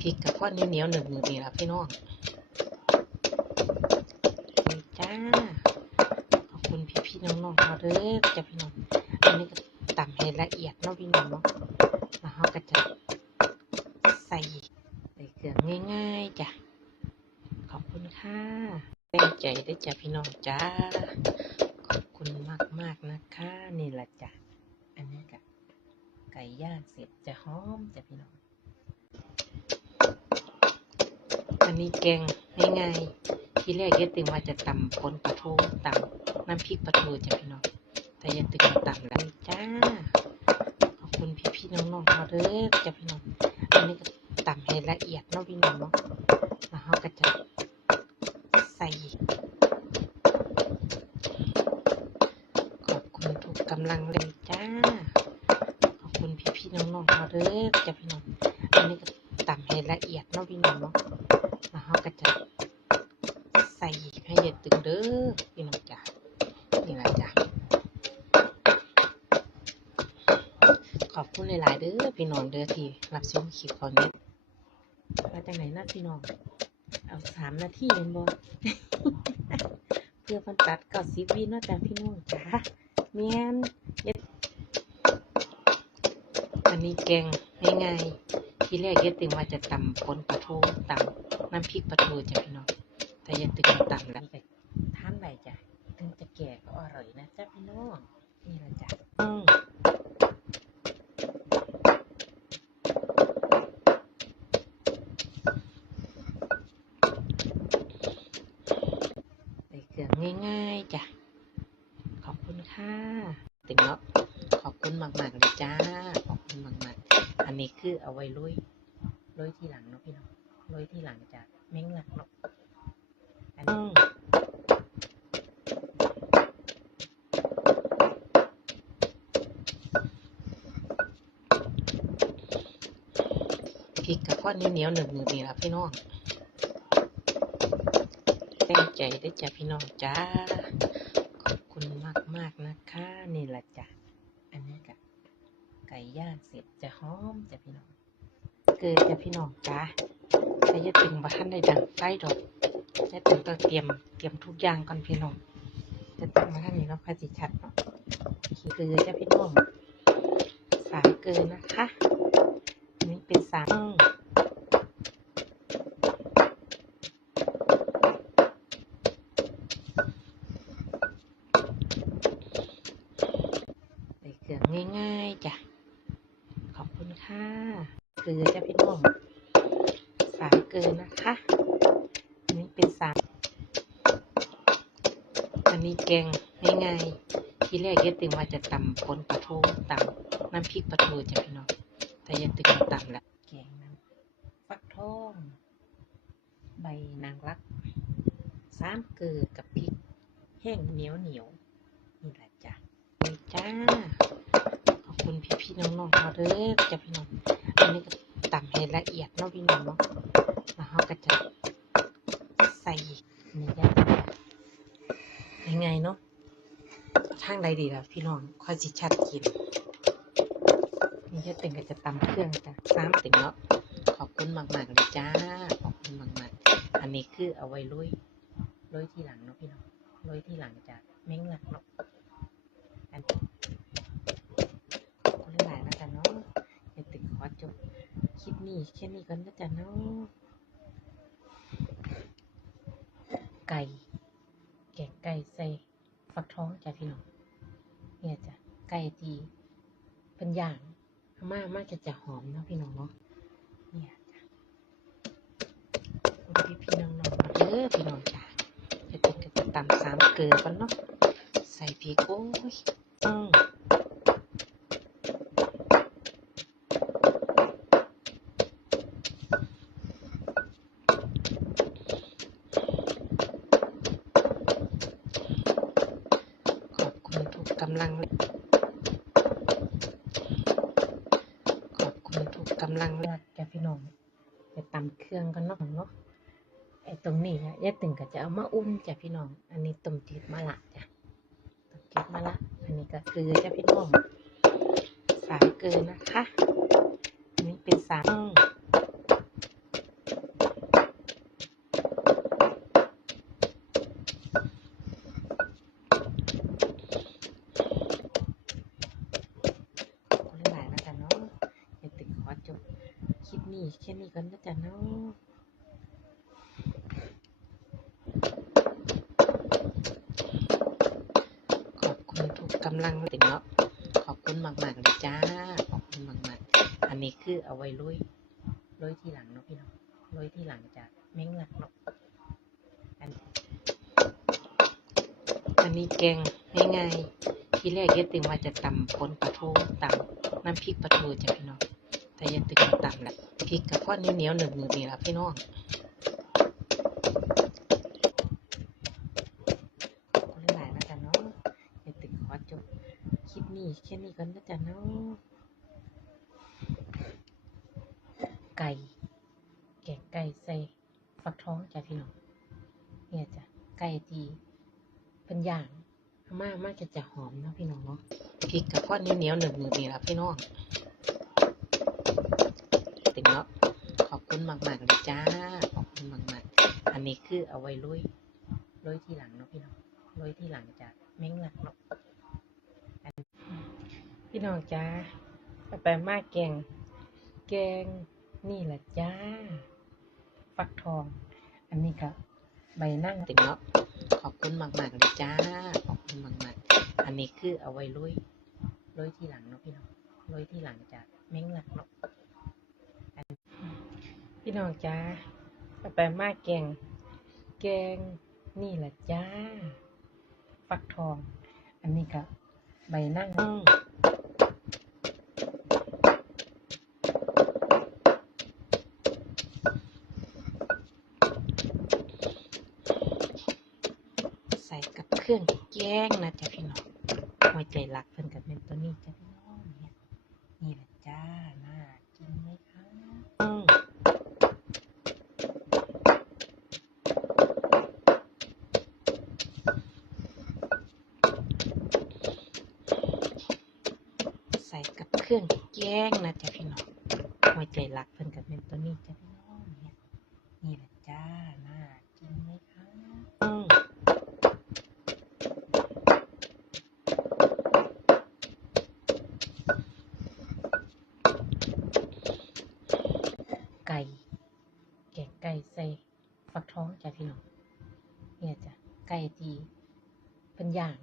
พริกกับข้าวเหนียวๆหนึบๆนี่ละพี่น้องนี่จ้าขอบคุณพี่ๆน้องๆเขาเด้อจ้ะพี่น้องอันนี้ก็ตำให้ละเอียดเนาะพี่น้องเนาะแล้วเราก็จะใส่ใส่เครื่องง่ายๆจ้ะขอบคุณค่ะแรงใจได้จ้ะพี่น้องจ้าขอบคุณมากๆนะคะนี่แหละจ้ะอันนี้ก็ไก่ย่างเสร็จจะหอมจ้ะพี่น้อง อันนี้แกงง่ายๆที่แรกยายตึงว่าจะตำปนปลาทูตำน้ำพริกปลาทูจ้ะพี่น้อง แต่ยังตึงมาตำแล้วจ้า ขอบคุณพี่ๆน้องๆเขาเด้อจ้ะพี่น้อง อันนี้ก็ตำให้ละเอียดเนาะพี่น้องเนาะ แล้วเราก็จะใส่ ขอบคุณทุกกำลังเลยจ้า ข อบคุณพี่น้องเขาเด้อจะพี่น้องอันนี้ก็ตำให้ละเอียดเนาะพี่น้องเนาะแล้วเราก็จะใส่ให้เย็ดตึงเด้อพี่น้องจ้ะนี่แหละจ้ะขอบคุณหลายๆเด้อพี่น้องเด้อที่รับชมคลิปของนี้มาจากไหนนะพี่น้องเอาสามนาทีเป็นบ่เพื่อมันตัดเก้าสิบวินาะจ้ะพี่น้องจ้าเมียนเย็ดอั นนี้แกงง่ายๆที่แรกเย็ดตึงว่าจะตำปนปลาทูตำน้ำพริกปลาทูจ้ะพี่น้องแต่เย็ดตึงมาตำแล้วไปทานไหนจ้ะถึงจะแก่ก็อร่อยนะจ้ะพี่น้องนี่แหละจ้ะอืมใส่เครื่องง่ายๆจ้ะขอบคุณค่ะถึงแล้วขอบคุณมากๆเลยจ้า ขอบคุณมากๆ อั นี้คือเอาไว้ลุยลุยที่หลังเนาะพี่น้องลุยที่หลังจากแม่งหลักเนาะอันนี้พริกกับข้าวเหนียวหนึ่งๆนี่ละพี่น้องแรงใจได้จ้ะพี่น้องจ้าขอบคุณมากมากนะคะ นี่แหละจ้ะ ไก่ย่างเสร็จจะหอมจะพี่น้อง เกิดจะพี่น้องจ้าแต่จะถึงบ้านได้ดังไฟดอกจะถึงต้องเตรียมเตรียมทุกอย่างก่อนพี่น้องจะตั้งมาท่านนี้เนาะพาสิชัดเนาะขี้เกลือจ้ะพี่น้องสามเกลือนะคะ อันนี้เป็นสาม ใส่เครื่องง่ายๆจ้ะ ขอบคุณค่ะเกลือจ้ะพี่น้อง สามเกลือนะคะ อันนี้เป็นสาม อันนี้ แกงง่ายๆที่แรกยายตึงว่าจะตำปนปลาทูตำน้ำพริกปลาทูจ้ะพี่น้องแต่ยายตึงมาตำแล้วแกงน้ำฟักทองใบนางรักสามเกลือกับพริก แห้งเหนียวเหนียวๆนี่แหละจ้ะนี่จ้าขอบคุณพี่ๆน้องๆเขาเด้อจ้ะพี่น้องอันนี้ก็ตำให้ละเอียดเนาะพี่น้องเนาะแล้วเราก็จะใส่นี่จ้ะยัง ไงเนาะทางใดดีล่ะพี่น้องค่อยสิชัดกินนี่จะตึงก็จะตำเครื่องจ้ะสามตึงเนาะขอบคุณมากๆเลยจ้าขอบคุณมากๆ อันนี้คือเอาไว้ลุยลุยที่หลังเนาะพี่น้องลุยที่หลังจากแม่งหลักเนาะอันขอบคุณหลายๆแล้วกันเนาะเดี๋ยวตึงขอจบคลิปนี้แค่นี้ก่อนนะจ๊ะเนาะไก่ ไก่ใส่ฟักทองจ้ะพี่น้องเนี่ยจ้ะไก่ดีเป็นอย่างมาม่ามากจะจะหอมเนาะพี่น้องเนาะเนี่ยจ้ะพี่พี่น้องน้องมาเด้อพี่น้องจ้ะจะตึงก็จะตำสามเกลือกันเนาะใส่พริกโอ้ยอืมขอบคุณทุกกำลัง ขอบคุณทุกกำลังแรักแกพี่น้องไปตำเครื่องกันเนาะเนาะไอ้ตรงนี้อะยายตึงก็จะเอามาอุ่นจ้ะพี่น้อง อันนี้ต้มจืดมะละจ้ะต้มจืดมะละ อันนี้ก็เกลือจ้ะพี่น้องสามเกลือนะคะ อันนี้เป็นสาม แค่นี้ก่อนนะจ๊ะเนาะขอบคุณทุกกำลังติเนาะขอบคุณมากๆเลยจ้า ขอบคุณมากๆ อันนี้คือเอาไว้ลุยลุยที่หลังเนาะพี่น้องลุยที่หลังจากแม่งหลักเนาะอันอันนี้แกงง่ายๆที่แรกเยตึงว่าจะตำปนปลาทูตำน้ำพริกปลาทูจ้ะพี่น้อง แต่เยตึงมาต่ำแหละพริกกับข้อนียวเหนียวหนึบหนึบนี่ละพี่น้องคุณหลายๆนะจ๊ะเนาะเยตึงขอจบคลิปนี้แค่นี้ก่อนนะจ๊ะเนาะไก่แกงไก่ใส่ฟักทองจ้ะพี่น้องเนี่ยจ้ะไก่ที่เป็นอย่างอาม่ามาจะจะหอมเนาะพี่น้องเนาะพริกกับข้อนียวเหนียวหนึบหนึบนี่ละพี่น้องเนาะขอบ คุณมากๆเลยจ้า ขอบคุณมากๆ อันนี้คือเอาไว้ลุยลุยที่หลังเนาะพี่น้องลุยที่หลังจากแม่งหลักเนาะอันพี่น้องจ้าเอาไปมากแกง แกงนี่แหละจ้า ฟักทอง อันนี้ก็ใบนั่งติงเนาะ ขอบคุณมากๆเลยจ้า ขอบคุณมากๆอันนี้คือเอาไว้ลุยลุยที่หลังเนาะพี่น้องลุยที่หลังจากแม่งหลักเนาะอัน พี่น้องจ้าเอาไปมากแกง แกงนี่แหละจ้า ฟักทอง อันนี้ก็ใบนั่งใส่กับเครื่องแกงนะจ๊ะพี่น้องหัวใจหลักเพิ่นกับเป็นตัวนี้จ้ะพี่น้องเนี่ยนี่แหละจ้า น่ากินไหมคะอืมใส่กับ เครื่องแกงนะจ๊ะพี่น้องหัวใจหลักเพิ่นกับเป็นตัวนี้จ้ะพี่น้องเนี่ยนี่แหละจ้าน่ากินไหมคะอืมไก่ แกงไก่ใส่ฟักทองจ้ะพี่น้องเนี่ยจ้ะไก่ที่เป็นอย่าง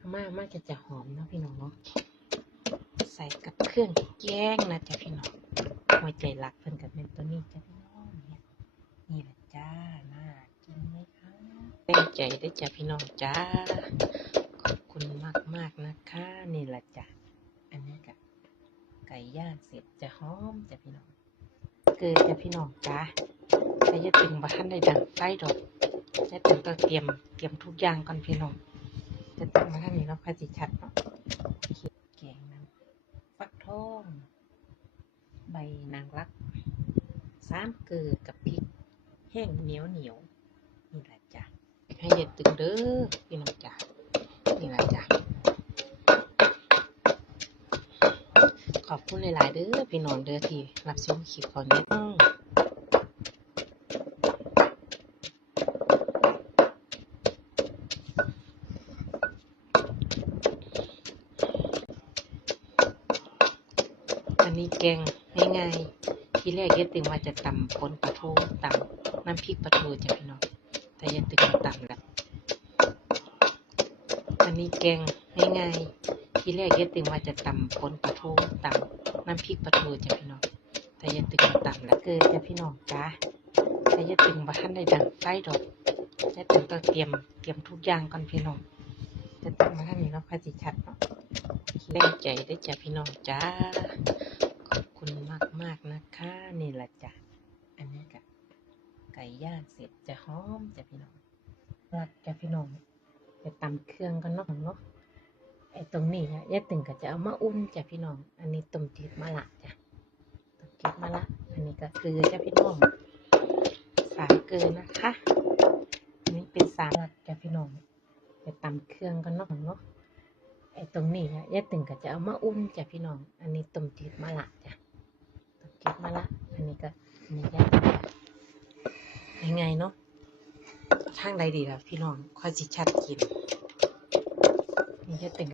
อาม่ามาจะจะหอมเนาะพี่น้องเนาะ ใส่กับเครื่องแกงนะจ้ะพี่น้องหัวใจหลักเพิ่นกับเป็นตัวนี้จ้ะพี่น้องเนี่ยนี่แหละจ้าน่ากินไหมคะแป้งใจได้จ้ะพี่น้องจ้าขอบคุณมากมากนะคะนี่แหละจ้ะอันนี้กับไก่ย่างเสร็จจะหอมจ้ะพี่น้องเกิดจ้ะพี่น้องจ้าแต่ย่าตึงบ่ทันได้ดังไฟดอกจะตึงต้องเตรียมเตรียมทุกอย่างก่อนพี่น้องจะตั้งมาท่านนี้เนาะค่อยสิชัดเนาะโอเคแกงน้ำฟักทอง ใบ นางรักสามเกลือกับพริก แห้งเหนียวเหนียวนี่แหละจ้ะให้อย่าตึงเด้อพี่น้องจ้านี่แหละจ้ะขอบคุณหลาย ๆ เด้อพี่น้องเด้อที่รับชมคลิปของนี้อันนี้แกง ง่ายๆที่แรกเยตึงว่าจะตำปนปลาทูตำน้ำพริกปลาทูจ้ะพี่น้องแต่เยตึงมาตำแล้วอันนี้แกงง่ายๆที่แรกเยตึงว่าจะตำปนปลาทูตำน้ำพริกปลาทูจ้ะพี่น้องแต่เยตึงมาตำแล้วเกิดจ้ะพี่น้องจ้าแต่เยตึงบ่ทันได้ดังไฟดอกเยตึงต้องเตรียมเตรียมทุกอย่างก่อนพี่น้องจะตั้งมาท่านนี้เนาะค่อยสิชัดเนาะแรงใจได้จ้ะพี่น้องจ้า คุณมากมากๆนะคะนี่แหละจ้ะอันนี้กะไก่ย่างเสร็จจะหอมจ้ะพี่น้องรักจ้ะพี่น้องไปตำเครื่องกันเนาะเนาะไอ้ตรงนี้อะยายตึงก็จะเอามาอุ่นจ้ะพี่น้อง อันนี้ต้มจืดมะละจ้ะต้มจืดมะละ อันนี้ก็เกลือจ้ะพี่น้องสามเกลือนะคะอันนี้เป็นสามลักจ้ะพี่น้องไปตำเครื่องกันเนาะเนาะไอ้ตรงนี้อะยายตึงก็จะเอามาอุ่นจ้ะพี่น้อง อันนี้ต้มจืดมะละจ้ะ ดมาละ อันนี้ก็อันนี้ยังยังไงเนาะทางใดดีล่ะพี่น้องค่อยสิชัดกินนี่จะติง